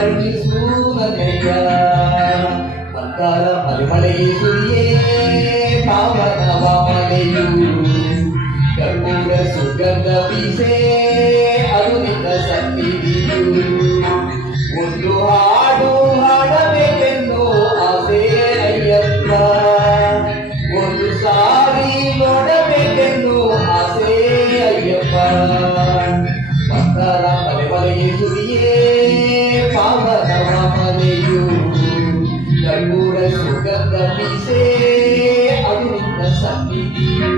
ಕರುಣಿಸು ನನ್ನಯ್ಯ ಮಂದಾರ ಮಲೆಮಳೆಯೇ ಸುರಿಯೇ ಪಾವನವ ಮಳೆಯು ಕರ್ಪೂರ ಸುಗಂಧ ಬೀಸೆ ಅದು ನಿನ್ನ ಸನ್ನಿಧಿಯು ಒಂದು ಹಾಡು ಹಾಡಬೇಕೆಂದು ಆಸೆ ಅಯ್ಯಪ್ಪ ಒಂದು ಸಾರಿ ನೋಡಬೇಕೆಂದು ಆಸೆ ಅಯ್ಯಪ್ಪ ಮಂದಾರ ಮಲೆಮಳೆಯೇ ಸುರಿಯೇ ಪಾವನವ ಮಳೆಯು ಕರ್ಪೂರ ಸುಗಂಧ ಬೀಸೆ ಅದು ನಿನ್ನ ಸನ್ನಿಧಿಯು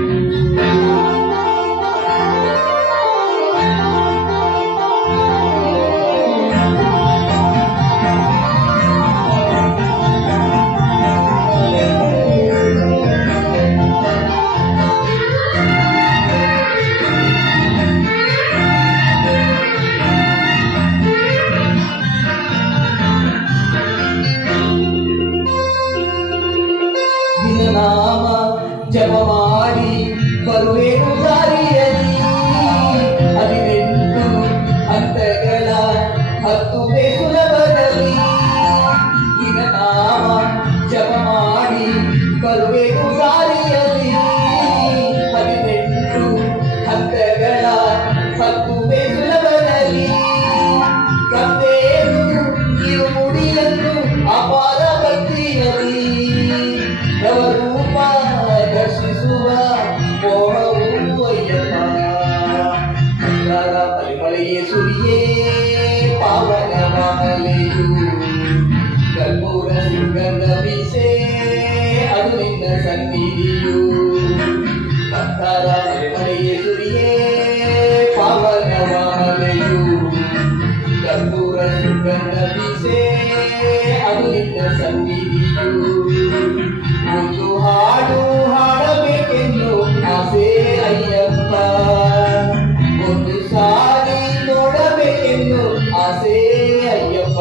ನಾಮ ಜಪ ಮಾಡಿ ಬರುವೆನು ದಾರಿಯಲ್ಲಿ 18 ಹಂತಗಳ 10 ಸುಲಭದಲ್ಲಿ ನಿನ್ನ ನಾಮ ಜಪ ಮಾಡಿ ಬರುವೆನು ದಾರಿಯಲ್ಲಿ 18 ಹಂತಗಳ 10 ಸುಲಭದಲ್ಲಿ ಕಂದೇನು ಇರುಮುಡಿಯನ್ನು ಅಪಾರ ಭಕ್ತಿಯಲ್ಲಿ ರೂಪ ದರ್ಶಿಸುವ ಮೋಹವು ಅಯ್ಯಪ್ಪ ಮಂದಾರ ಮಲೆಮಳೆಯೇ ಸುರಿಯೇ ಪಾವನವ ಮಳೆಯು ಕರ್ಪೂರ ಸುಗಂಧ ಬೀಸೆ ಅದು ನಿನ್ನ ಸನ್ನಿಧಿಯು ಮಂದಾರ ಮಲೆಮಳೆಯೇ ಸುರಿಯೇ ಪಾವನವ ಮಳೆಯು ಕರ್ಪೂರ ಸುಗಂಧ ಬೀಸೆ ಅದು ನಿನ್ನ ಸನ್ನಿಧಿಯು ಒಂದು ಹಾಡು ಹಾಡಬೇಕೆಂದು ಆಸೆ ಅಯ್ಯಪ್ಪ ಒಂದು ಸಾರಿ ನೋಡಬೇಕೆಂದು ಆಸೆ ಅಯ್ಯಪ್ಪ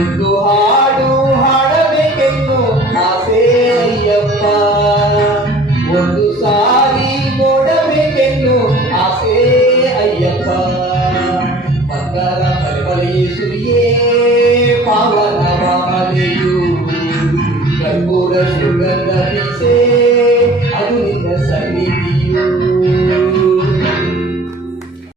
ಒಂದು ಹಾಡು ಹಾಡಬೇಕೆಂದು ಆಸೆ ಅಯ್ಯಪ್ಪ ಒಂದು ಸಾರಿ ನೋಡಬೇಕೆಂದು ಆಸೆ ಅಯ್ಯಪ್ಪ ಮಂದಾರ ಮಲೆಮಳೆಯೇ ಸುರಿಯೇ ಪಾವನ